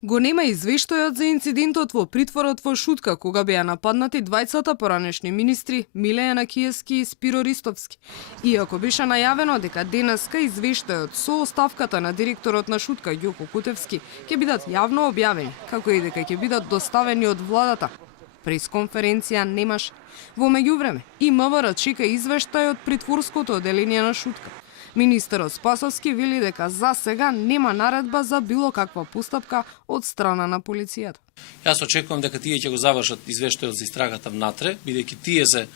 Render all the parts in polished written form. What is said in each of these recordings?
Го нема извештајот за инцидентот во притворот во Шутка, кога беа нападнати двајцата поранешни министри Милејана Киевски и Спиро Ристовски. Иако беше најавено дека денеска извештајот со оставката на директорот на Шутка Ѓоко Кутевски ќе бидат јавно објавени, како и дека ќе бидат доставени од владата. Пресконференција немаш. Во меѓувреме, и МВР чека извештај од притворското оделение на Шутка. Министерот Спасовски вели дека за сега нема наредба за било каква постапка од страна на полицијата. Јас очекувам дека тие ќе го завршат извештајот за истрагата внатре, бидејќи тие се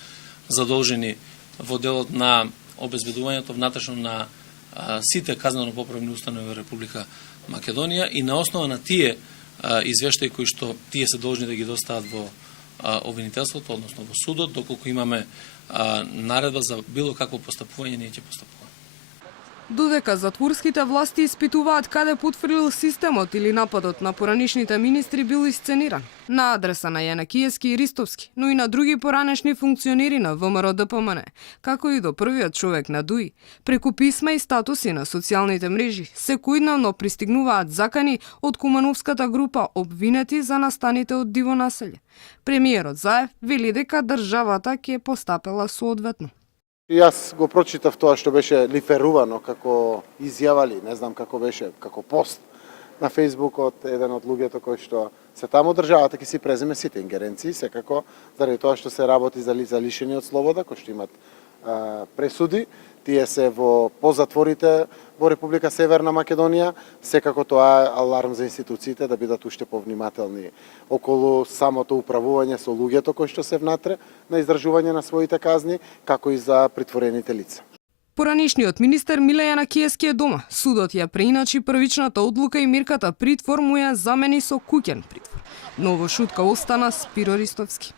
задолжени во делот на обезбедувањето внатрешно на сите казнено-поправни установи во Република Македонија и на основа на тие извештаи кои што тие се должни да ги достават во обвинителството, односно во судот, доколку имаме наредба за било какво постапување, ние ќе постапуваме. Додека затворските власти испитуваат каде потврлил системот или нападот на поранешните министри билисцениран на адреса на Јанакиевски и Ристовски, но и на други поранешни функционери на ВМРО ДПМН, како и до првиот човек на ДУИ, преку писма и статуси на социјалните мрежи, секојдневно пристигнуваат закани од Кумановската група обвинети за настаните од диво населје. Премиерот Заев вели дека државата ќе постапела соодветно. И јас го прочитав тоа што беше лиферувано како изјавали, не знам како беше, како пост на Facebook од еден од луѓето кои што се таму, државата ќе си преземе сите ингеренции, секако заради тоа што се работи за лица лишени од слобода, кои што имат пресуди, тие се во позатворите во Република Северна Македонија, секако тоа е аларм за институциите да бидат уште повнимателни околу самото управување со луѓето кои што се внатре на издржување на своите казни, како и за притворените лица. Поранешниот министер Милејана Киевски е дома. Судот ја преиначи првичната одлука и мерката притвор му ја замени со куќен притвор. Но во Шутка остана Спиро Ристовски.